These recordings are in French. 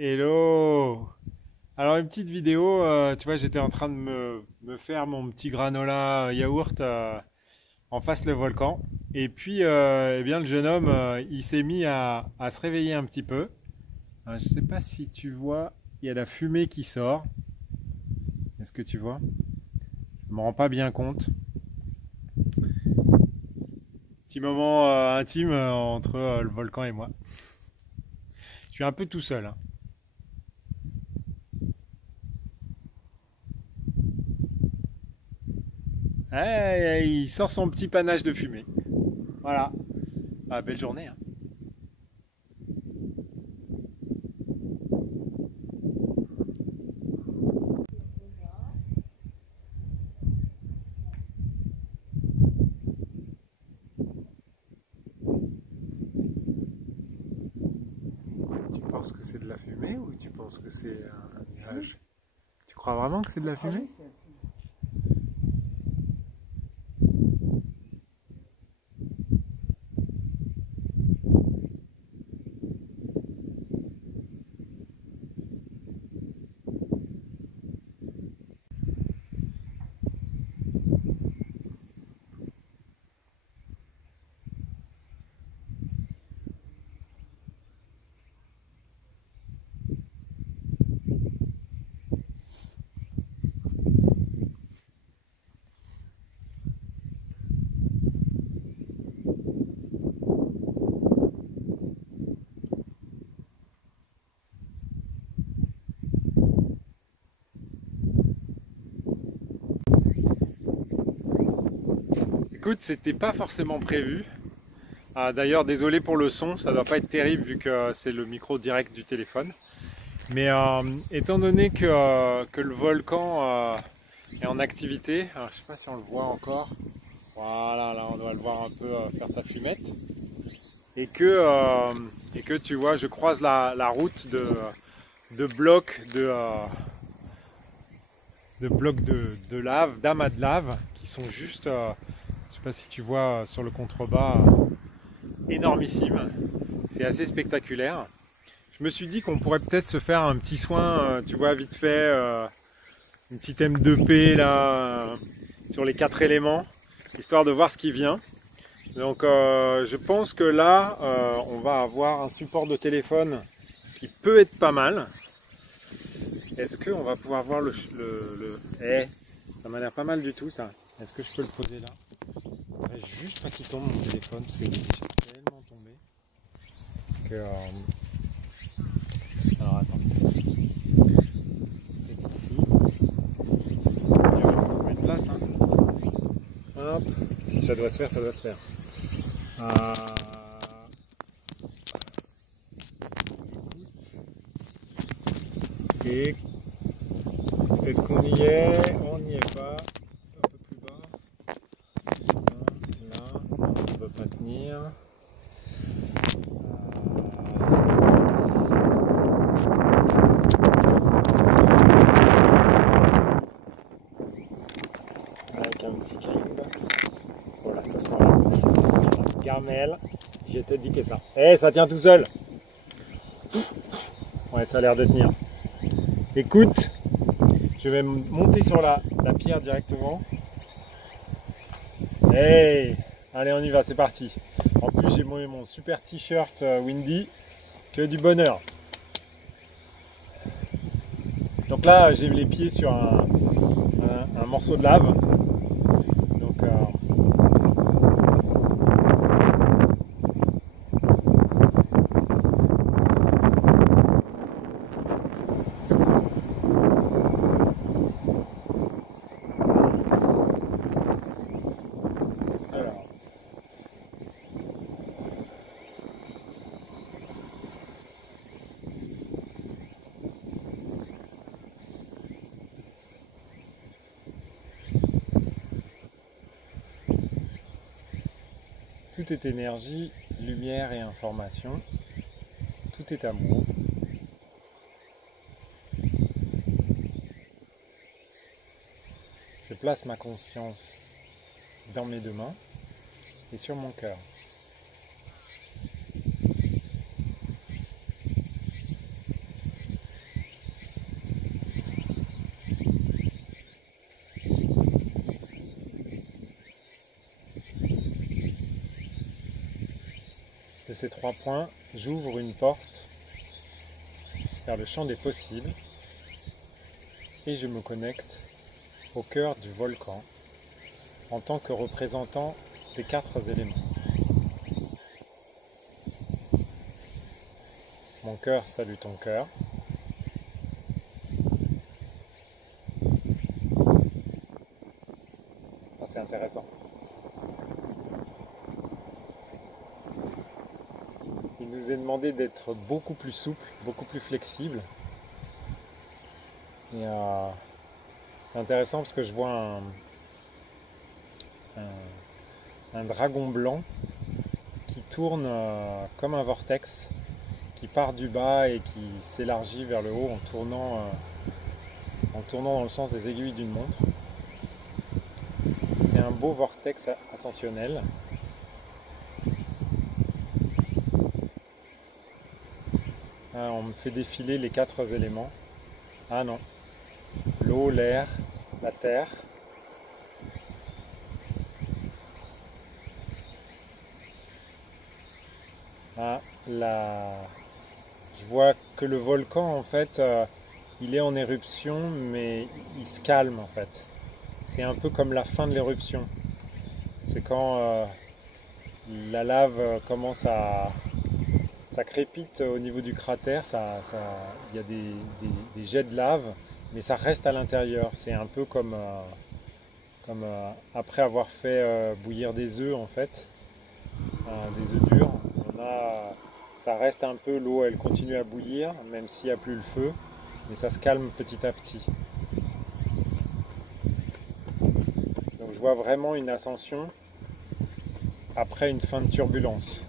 Hello! Alors une petite vidéo, tu vois, j'étais en train de me faire mon petit granola yaourt en face le volcan. Et puis, eh bien, le jeune homme, il s'est mis à se réveiller un petit peu. Je ne sais pas si tu vois, il y a la fumée qui sort. Est-ce que tu vois? Je ne me rends pas bien compte. Petit moment intime entre le volcan et moi. Je suis un peu tout seul, hein. Il sort son petit panache de fumée. Voilà. Ah, belle journée, hein. Tu penses que c'est de la fumée ou tu penses que c'est un nuage? Tu crois vraiment que c'est de la fumée? Écoute, c'était pas forcément prévu. Ah, d'ailleurs, désolé pour le son, ça doit pas être terrible vu que c'est le micro direct du téléphone. Mais étant donné que le volcan est en activité, alors, je sais pas si on le voit encore. Voilà, là on doit le voir un peu faire sa fumette. Et que tu vois, je croise la route de blocs de lave, d'amas de lave qui sont juste, je sais pas si tu vois sur le contrebas, énormissime. C'est assez spectaculaire. Je me suis dit qu'on pourrait peut-être se faire un petit soin, tu vois, vite fait, une petite M2P là, sur les 4 éléments, histoire de voir ce qui vient. Donc je pense que là, on va avoir un support de téléphone qui peut être pas mal. Est-ce qu'on va pouvoir voir ça m'a l'air pas mal du tout ça. Est-ce que je peux le poser là? Ouais, juste pas qu'il tombe mon téléphone parce qu'il est déjà tellement tombé que... Alors attends. Peut-être ici. Je vais trouver une place, hein. Hop. Si ça doit se faire, ça doit se faire. Euh... Et est-ce qu'on y est? On n'y est pas. Un peu plus bas. Là, non, ça ne peut pas tenir. Avec un petit calibre. Voilà, ça sent la caramel. J'ai peut-être dit que ça. Ça tient tout seul. Ouais, ça a l'air de tenir. Écoute, je vais monter sur la pierre directement. Allez, on y va, c'est parti. En plus, j'ai mon super t-shirt Windy, que du bonheur. Donc là, j'ai les pieds sur un morceau de lave. Donc, alors. Tout est énergie, lumière et information. Tout est amour. Je place ma conscience dans mes deux mains et sur mon cœur. ces 3 points, j'ouvre une porte vers le champ des possibles et je me connecte au cœur du volcan en tant que représentant des 4 éléments. Mon cœur salue ton cœur. Ah, c'est intéressant. Il nous est demandé d'être beaucoup plus souple, beaucoup plus flexible. Et c'est intéressant parce que je vois un dragon blanc qui tourne comme un vortex, qui part du bas et qui s'élargit vers le haut en tournant dans le sens des aiguilles d'une montre. C'est un beau vortex ascensionnel. Ah, on me fait défiler les 4 éléments. Ah non, l'eau, l'air, la terre. Ah, je vois que le volcan en fait, il est en éruption, mais il se calme en fait. C'est un peu comme la fin de l'éruption. C'est quand la lave commence ça crépite au niveau du cratère, il y a des jets de lave, mais ça reste à l'intérieur. C'est un peu comme, après avoir fait bouillir des œufs en fait, des œufs durs. Ça reste un peu, l'eau elle continue à bouillir, même s'il n'y a plus le feu, mais ça se calme petit à petit. Donc je vois vraiment une ascension après une fin de turbulence.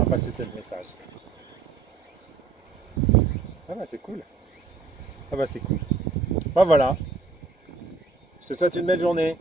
Ah bah c'était le message. Ah bah c'est cool. Ah bah c'est cool. Bah voilà. Je te souhaite une belle journée.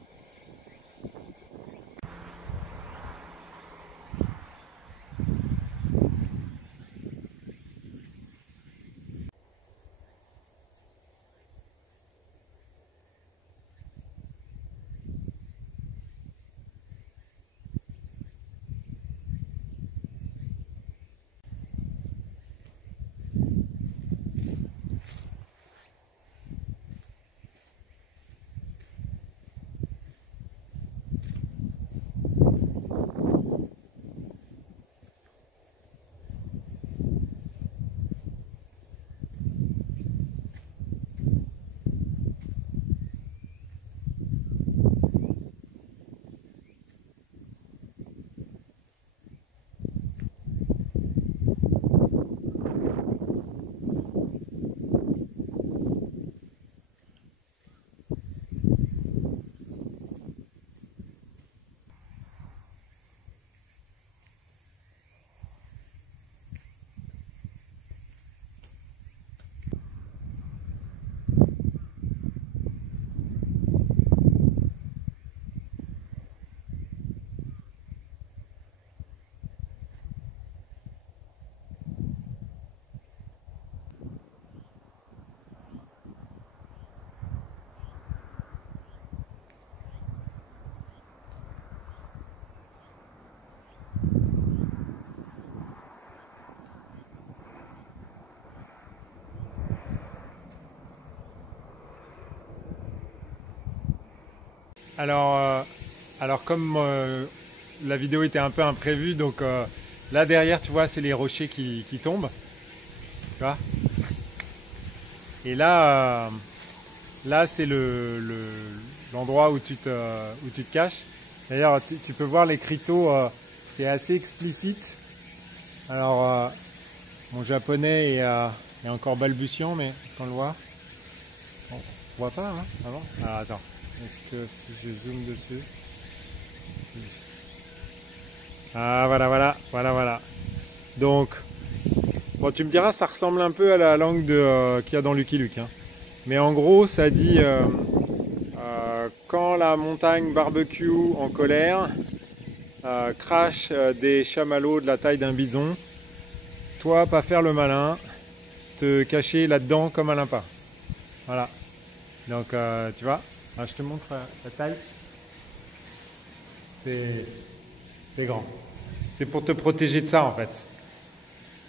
Alors comme la vidéo était un peu imprévue, donc là derrière tu vois c'est les rochers qui tombent, tu vois. Et là c'est l'endroit où tu te caches. D'ailleurs tu peux voir l'écriteau, c'est assez explicite. Alors mon japonais est encore balbutiant, mais est-ce qu'on le voit? Bon, on voit pas, hein? Ah bon? Alors attends. Est-ce que si je zoome dessus? Ah voilà. Donc, bon tu me diras, ça ressemble un peu à la langue qu'il y a dans Lucky Luke, hein. Mais en gros, ça dit quand la montagne barbecue en colère crache des chamallows de la taille d'un bison, toi pas faire le malin, te cacher là-dedans comme un lapin. Voilà. Donc tu vois, je te montre la taille. C'est grand. C'est pour te protéger de ça en fait.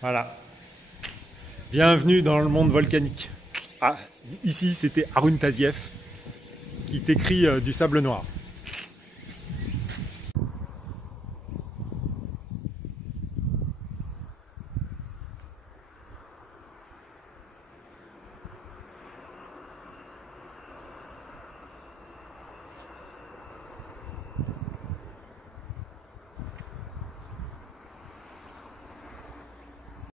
Voilà. Bienvenue dans le monde volcanique. Ah, ici c'était Arun Taziev qui t'écrit du sable noir.